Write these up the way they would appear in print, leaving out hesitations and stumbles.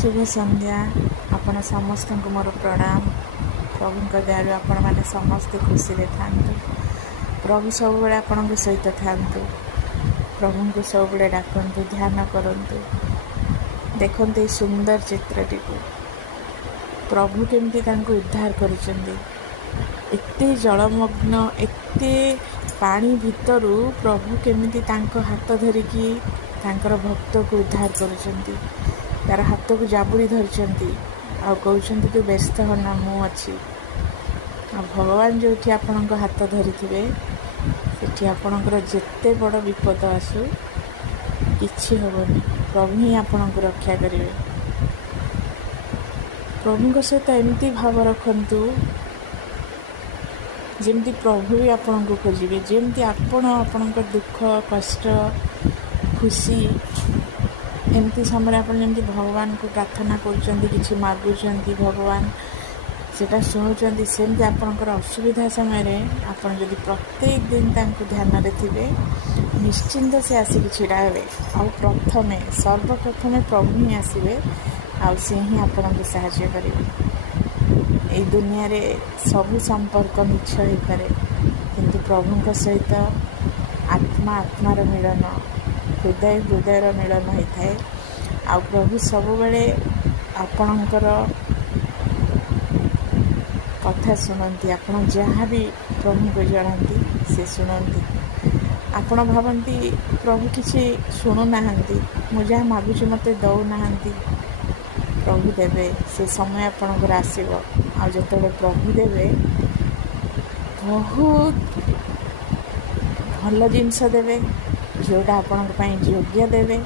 शुभ संध्या। आपण समस्त को मोर प्रणाम। प्रभु दयालु आपण मैंने समस्ते खुशी था। प्रभु सब बेले आपण सहित था। प्रभु को सब बेले डाकतु, ध्यान करतु। देखते सुंदर चित्रटी को प्रभु केमती उद्धार करिसेंती। एते जलमग्न एते पानी भितरू प्रभु केमिति तांको हाथ धरिकी तांकर भक्त को उद्धार करुचंती। तार हाथ को जाबुड़ी धरिचंती आ कहउचंती तू व्यस्त होना मु अच्छी। आ भगवान जो आपणक हाथ धरिथिबे सेठी आपणकर जेते बड़ विपद आसु किछि हेबनी। प्रभु ही आपणक रक्षा करिवे। प्रभु सहित एमती भाव रखंतु जेमती प्रभु भी आपन को खोजिए। जेमती आपण दुख कष्ट खुशी एमती समय आप भगवान को प्रार्थना कर मागुंट भगवान सेटा शुणुंट सेमती आपणकर असुविधा समय आपड़ जदि प्रत्येक दिन ध्यान रे थे निश्चिंत से आसिक छिड़ा हे। प्रथमे सर्वप्रथमे प्रभु ही आसवे आ ही आपन को साहाय्य करेंगे। ये दुनिया रे सबु संपर्क मिछ हो पारे किंतु प्रभु सहित आत्मा आत्मार मिलन हृदय हृदयर मिलन होता है। आ प्रभु सब बेले आपणकर कथा शुणती। आपण जहाँ भी प्रभु को जानती से शुणती। आपण भावती प्रभु किसी शुणुना मु जहाँ मागुची मत दौना प्रभु देवे। से समय आपणकर आसब जो प्रभु देवे बहुत भल जिनस देवे जोटा आपण योग्य देवे।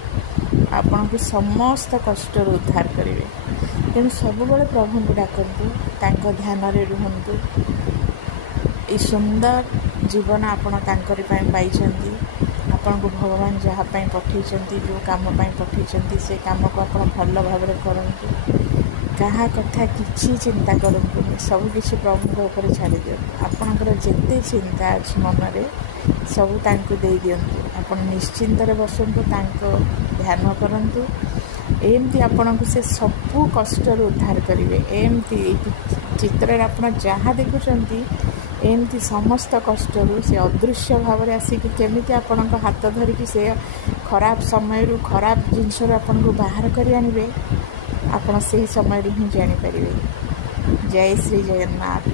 आपण को समस्त कष्ट उद्धार करेंगे। तेणु सब बेले प्रभु को डाकतु, तांको ध्यान रे रुहंतु। ये सुंदर जीवन आपण तांकरी पाई आपण को भगवान जहाँ पठे जो काम पठे से काम को आप भल भाव करंतु। कहा कथा किसी चिंता करंतुनी। सबकिछि प्रभु ऊपर छाड़ी दियंतु। आपणकर जेते चिंता अच्छी मनरे सबू तांको दे दियंतु। आपण निश्चिंत रे बसंतु, तांको ध्यान करंतु। एमती आपण को से सबू कष्ट उद्धार करेंगे। एमती चित्र आपण जहाँ देखुंती एमती समस्त कष्ट से अदृश्य भाव में आसिक केमिति आपण हाथ धरिकी से खराब समय खराब जिनस आपण को बाहर कर आनिबे। आपण से समय ही जानी पारिबे। जय श्री जगन्नाथ।